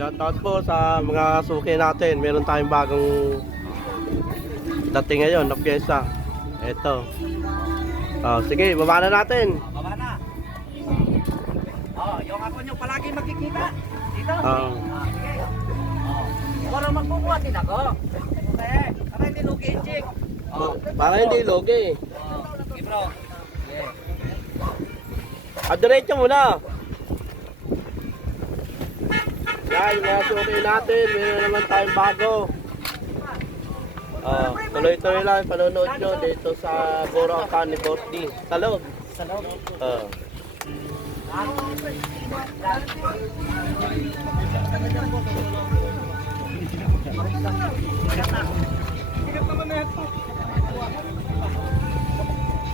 Shoutout po sa mga suki natin. Meron tayong bagong dating ngayon na pyesa. Ito. Sige, baba na natin. Baba na. Yung ako nyo palagi makikita. Dito. Sige. Para magbubuhat din ako. Okay. Para hindi lugi, Jing. Para hindi logi. Okay, bro. Diretso muna. Yan, yung mga suki natin. Meron naman tayong bago. Tuloy-tuloy lang panonood nyo dito sa Boracay ni Boss D. Sa loob. Sa loob.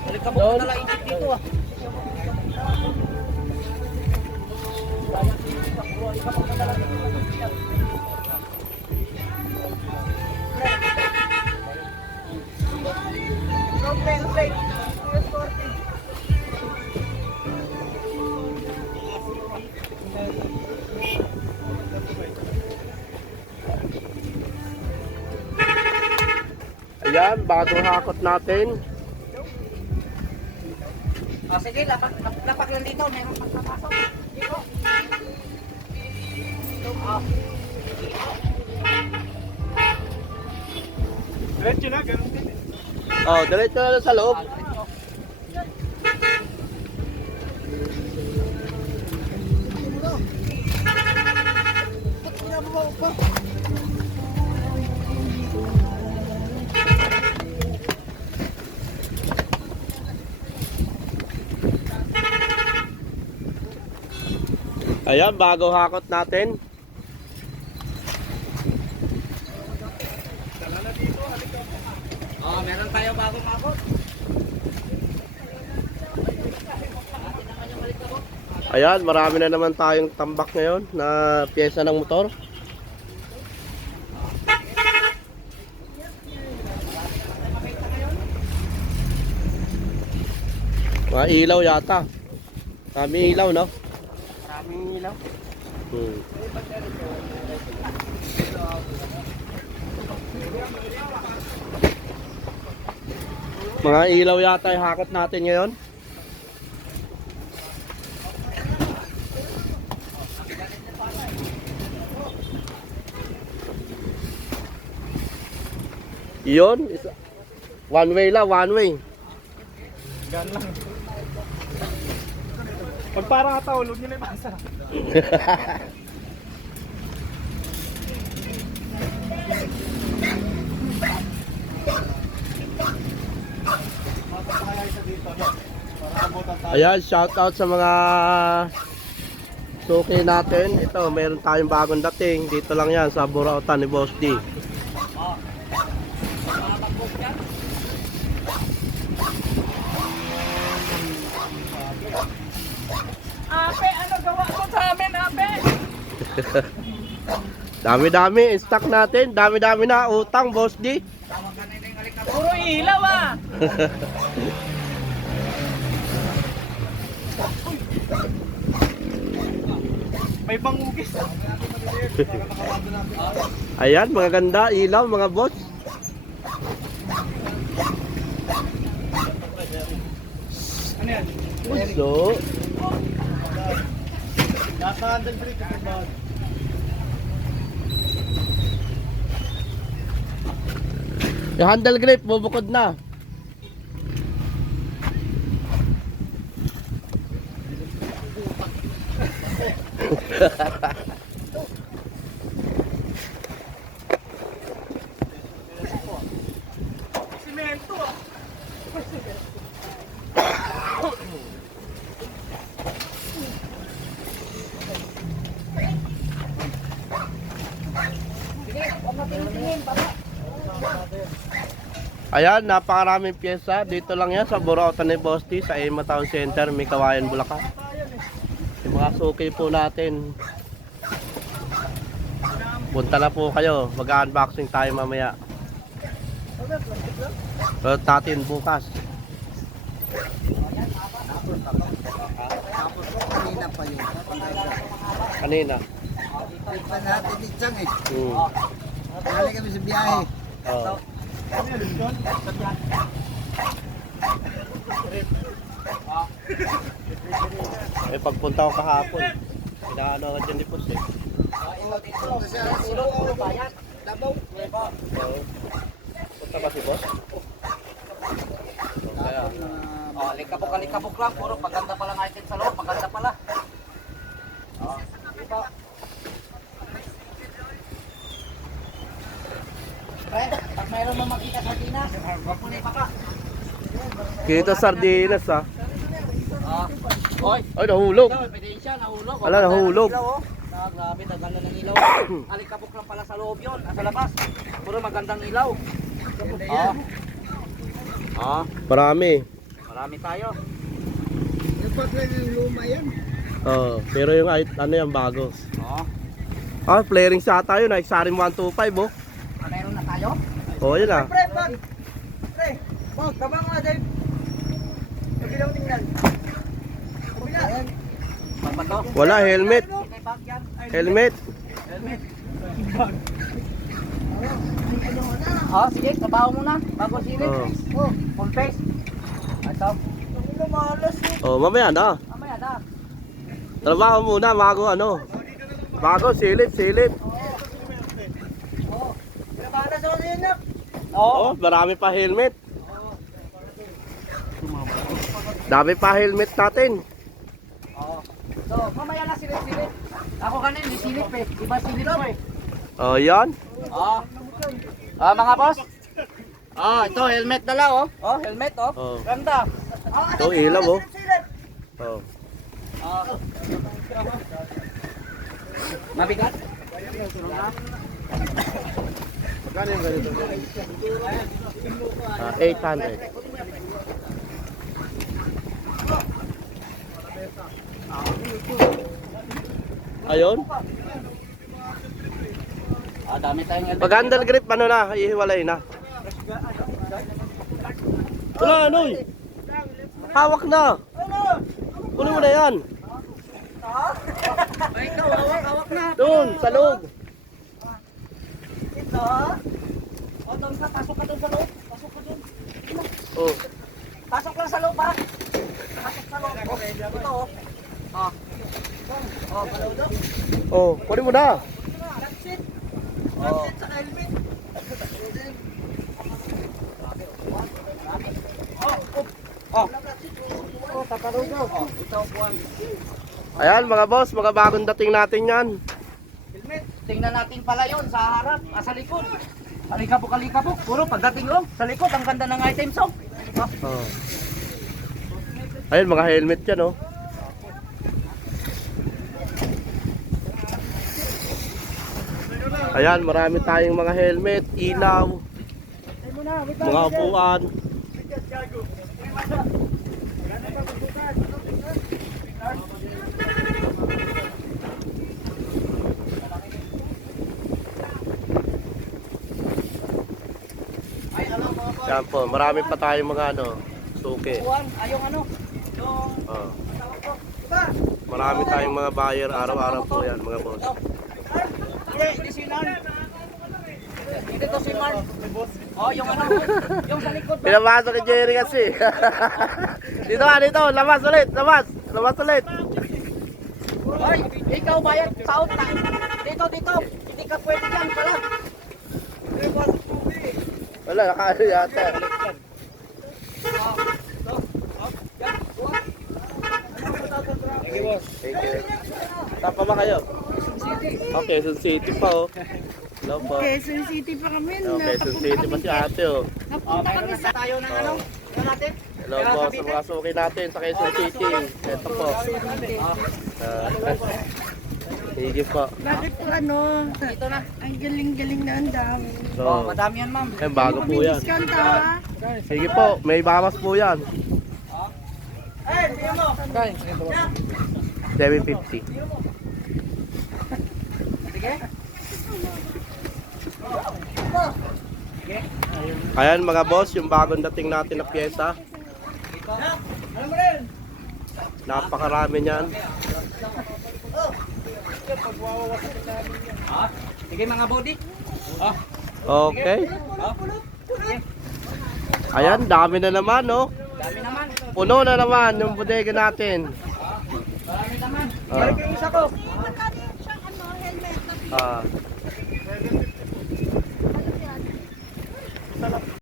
Balik ka mo na lang inject dito ah. Ayan, bagong hakot natin. Sige, lapak lang dito. Meron pang papasok. Dito. Diretso na, ganun din eh. Diretso na lang sa loob. Ayan, bago hakot natin. Meron tayo bagong hakot. Ayan, marami na naman tayong tambak ngayon na pyesa ng motor. Mga ilaw yata. Kami ilaw, no? Maraming ilaw. Mga ilaw yata yung hakot natin ngayon. Yun, one way lang, one way. Gan lang. Pag parang ataw, huwag nyo na ibasa. Ayan, shout out sa mga suki natin. Ito, meron tayong bagong dating. Dito lang yan sa Boracay ni Boss D. Ape, ano gawa mo sa amin, Ape? Dami-dami, stock natin. Dami-dami na utang, Boss D. Puro ilaw ah. May pangugis. Ayan, mga ganda, ilaw, mga boss. Ano yan? Puso. Nasa handle brake kasi ba? Yung handle grip, bubukod na. Simento ah. Ayan, napakaraming pyesa. Dito lang yan sa Boracay ni Boss D, sa Ema Town Center, may Kawayan, Bulacan. Yung mga suki po natin. Punta na po kayo. Mag-unboxing tayo mamaya. Pero natin bukas. Kanina pa yun. Kanina. Ipan natin ni Chang eh. Hmm. Kali kami sa biyahe. Oh. Ano yun, John? Eh, pagpunta ko kahapon, inaano ka dyan ni Pus eh. Oo. Punta ba si Boss? Kaya, Oh, likabok lang. Puro paganda pa lang item sa loob. Paganda pala. Oh, ito. Pre, pag mayroon mo makita sa Dinas, wag mo na ipaka. kita sardinas ha. Ah. Oy, Ay, nahulog. ito, ebidensya, nahulog. Wala, nahulog. Ilaw, oh. Ah, grabe, naganda ng ilaw. Alikabok lang pala sa loob yun, sa labas. Puro magandang ilaw. Ah. Ah, Marami. marami tayo. Oh, pero yung ano yan, bago. Oh. Ah, flaring sa tayo na, Xarim 125 oh. Meron na tayo? Oh, yun ah. Pre, bag! Pre, bag, tabang nga, Dave. Pagkilang tingnan. Pagkilang. Pag ba to? Wala, helmet. Kay bag yan. Helmet. Helmet. Ah, sige, trabaho muna. Bago silip. Oh. Full face. Ito. Oh, mamaya na. Mamaya na. Trabaho muna, bago ano. Bago, silip. Oo. Oh, marami pa helmet. Dami pa helmet natin. Oo. So, mamaya na silip. Ako kanina, hindi silip eh. Iba silip ko eh. Oh, yan. Ah. Ah, mga boss. Ah, ito helmet na lang oh. Oh, helmet oh. Oh. Ganda. Ito, ilaw oh. Oh. Ah. Mabigat? Magkano yung ganito? 800. Ayun. Ah, dami tayong helmet. Pag handle grip, ano na, ihiwalay na. Wala, ano eh. Hawak na. Kunin mo na yan. Ay, ikaw, hawak na. Doon, sa loob. Ito. O, doon ka, pasok ka doon sa loob. Pasok ka doon. Oh. Pasok lang sa loob ha. Pasok sa loob. Oh, ito oh. Ah. Oh, palaw daw. Oh, kunin mo na. Oh. Oh. Oh, tatalo daw. Oh, ito buwan. Ayan mga boss, mga bagong dating natin yan. Tingnan natin pala yon sa harap, sa likod. Alikabok. Puro pagdating lang sa likod, ang ganda ng item song. Oh. Oh. Ayun, mga helmet yan oh. Ayan, marami tayong mga helmet, ilaw, mga upuan. Yan po, marami pa tayong mga ano, suki. Buwan, ayong ano, yung Oh. tawag ko. Marami tayong mga buyer araw-araw po yan mga boss. Hindi si Marn. Hindi to si Marn. Oh, yung ano, yung sa likod. Pinapasok ni Jerry kasi. dito, labas ulit. Ay, ikaw bayad sa na. Dito. Hindi ka pwede dyan pala. Wala, nakaano yata. Thank you. Tapa ba kayo? Okay, Quezon City pa oh. Hello po. Quezon City pa kami. Oh, Quezon City pa si ate oh. Napunta kami sa Tayo ng ano, ano natin? Hello po sa mga suki natin sa Quezon City. Ito po. Sige po. Bakit po ano? Dito na. Ang galing-galing na ang dami. Oh, So, madami yan, ma'am. yan, bago po yan. Discount ha? Sige po, may bawas po yan. Eh, tingnan mo. 750. Sige. Ayan mga boss, yung bagong dating natin na pyesa. Napakarami niyan. Ah, sige mga body. Ah, Okay. ah. Sige, Ayan, dami na naman, no? dami naman. Puno na naman yung bodega natin. Dami naman. Ah. Balik yung isa ko. Ah.